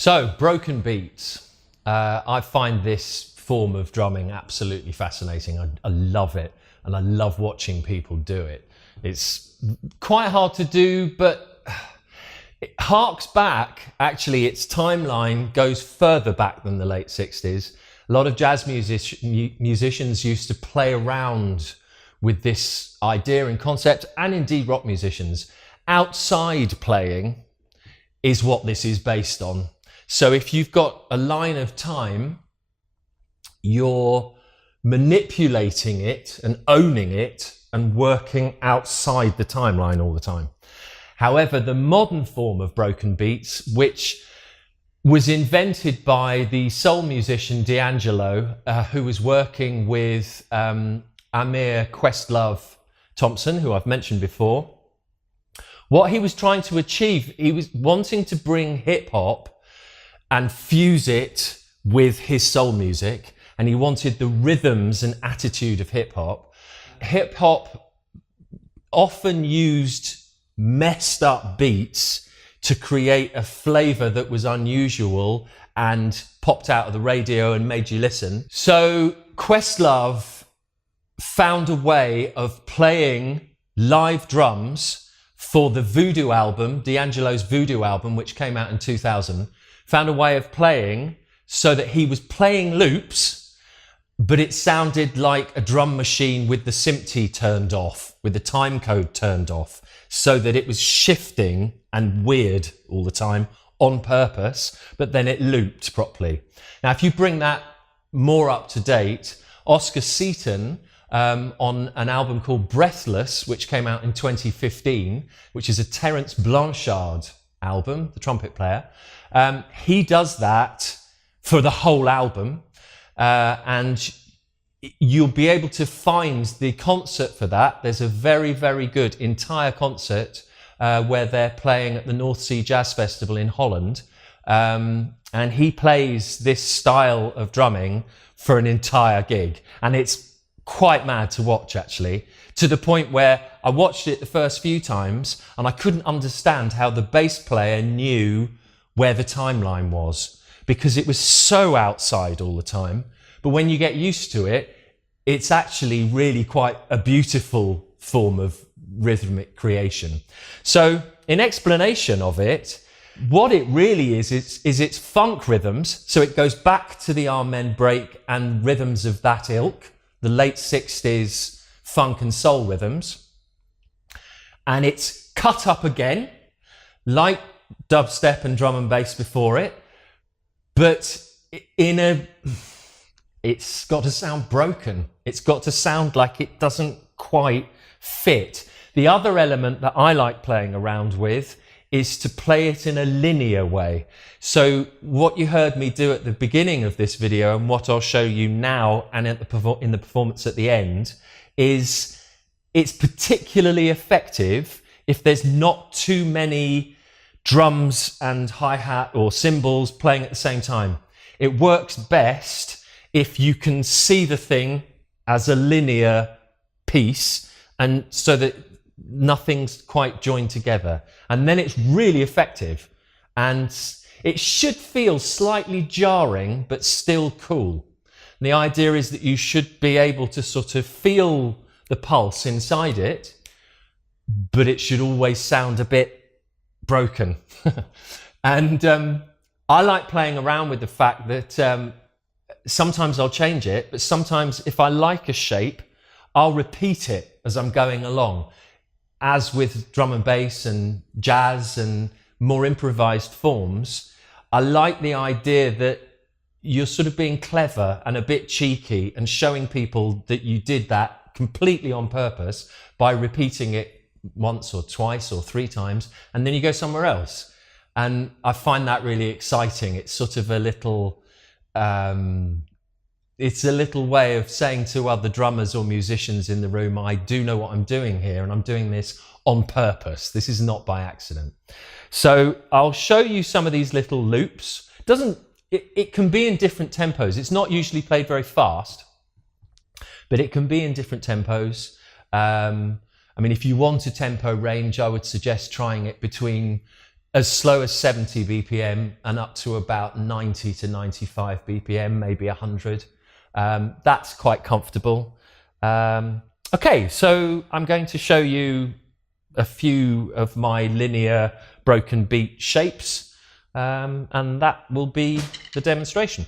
So, broken beats. I find this form of drumming absolutely fascinating. I love it, and I love watching people do it. It's quite hard to do, but it harks back. Actually, its timeline goes further back than the late 60s. A lot of jazz musicians used to play around with this idea and concept, and indeed rock musicians. Outside playing is what this is based on. So if you've got a line of time, you're manipulating it and owning it and working outside the timeline all the time. However, the modern form of broken beats, which was invented by the soul musician D'Angelo, who was working with Amir Questlove Thompson, who I've mentioned before. What he was trying to achieve, he was wanting to bring hip hop and fuse it with his soul music, and he wanted the rhythms and attitude of hip hop. Hip hop often used messed up beats to create a flavor that was unusual and popped out of the radio and made you listen. So Questlove found a way of playing live drums for the Voodoo album, D'Angelo's Voodoo album, which came out in 2000, found a way of playing so that he was playing loops, but it sounded like a drum machine with the SMPTE turned off, with the time code turned off, so that it was shifting and weird all the time on purpose, but then it looped properly. Now, if you bring that more up to date, Oscar Seaton, on an album called Breathless, which came out in 2015, which is a Terence Blanchard album, the trumpet player, he does that for the whole album, and you'll be able to find the concert for that. There's a very, very good entire concert where they're playing at the North Sea Jazz Festival in Holland, and he plays this style of drumming for an entire gig, and it's quite mad to watch, actually, to the point where I watched it the first few times and I couldn't understand how the bass player knew where the timeline was, because it was so outside all the time. But when you get used to it, it's actually really quite a beautiful form of rhythmic creation. So in explanation of it, what it really is it's funk rhythms. So it goes back to the Amen break and rhythms of that ilk, the late 60s funk and soul rhythms. And it's cut up again, like dubstep and drum and bass before it, but it's got to sound broken. It's got to sound like it doesn't quite fit. The other element that I like playing around with is to play it in a linear way. So what you heard me do at the beginning of this video and what I'll show you now and in the performance at the end is it's particularly effective if there's not too many drums and hi-hat or cymbals playing at the same time. It works best if you can see the thing as a linear piece, and so that nothing's quite joined together, and then it's really effective, and it should feel slightly jarring but still cool. And the idea is that you should be able to sort of feel the pulse inside it, but it should always sound a bit broken. And I like playing around with the fact that sometimes I'll change it, but sometimes if I like a shape, I'll repeat it as I'm going along. As with drum and bass and jazz and more improvised forms, I like the idea that you're sort of being clever and a bit cheeky and showing people that you did that completely on purpose by repeating it once or twice or three times, and then you go somewhere else. And I find that really exciting. It's sort of a little it's a little way of saying to other drummers or musicians in the room, I do know what I'm doing here, and I'm doing this on purpose. This is not by accident. So I'll show you some of these little loops. It can be in different tempos. It's not usually played very fast, but it can be in different tempos. I mean, if you want a tempo range, I would suggest trying it between as slow as 70 BPM and up to about 90 to 95 BPM, maybe 100. That's quite comfortable. Okay, so I'm going to show you a few of my linear broken beat shapes, and that will be the demonstration.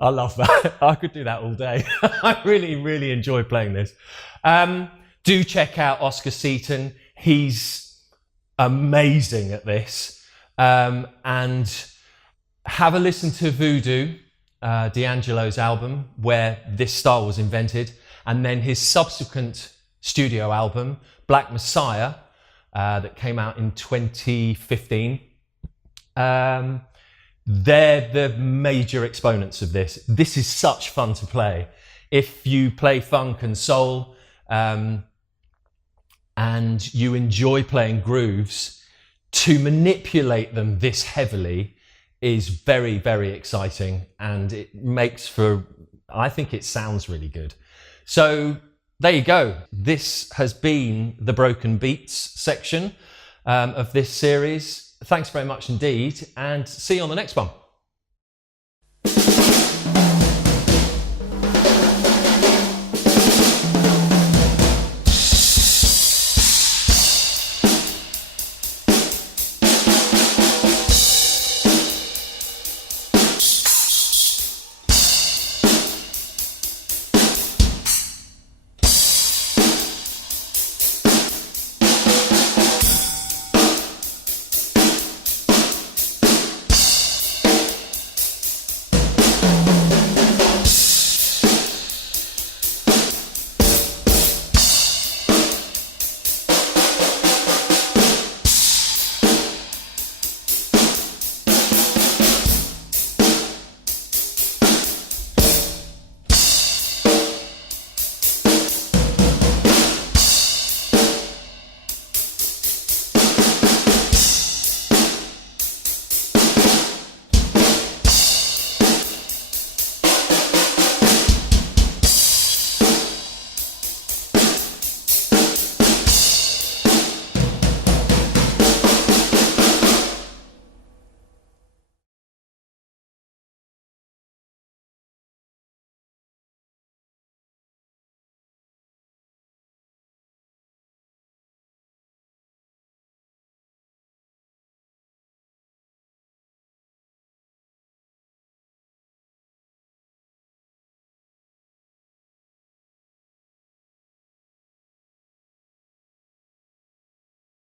I love that. I could do that all day. I really enjoy playing this. Do check out Oscar Seaton. He's amazing at this. And have a listen to Voodoo, D'Angelo's album, where this style was invented. And then his subsequent studio album, Black Messiah, that came out in 2015. They're the major exponents of this. This is such fun to play. If you play funk and soul, and you enjoy playing grooves, to manipulate them this heavily is very exciting, and it makes for, I think it sounds really good. So there you go. This has been the Broken Beats section of this series. Thanks very much indeed, and see you on the next one.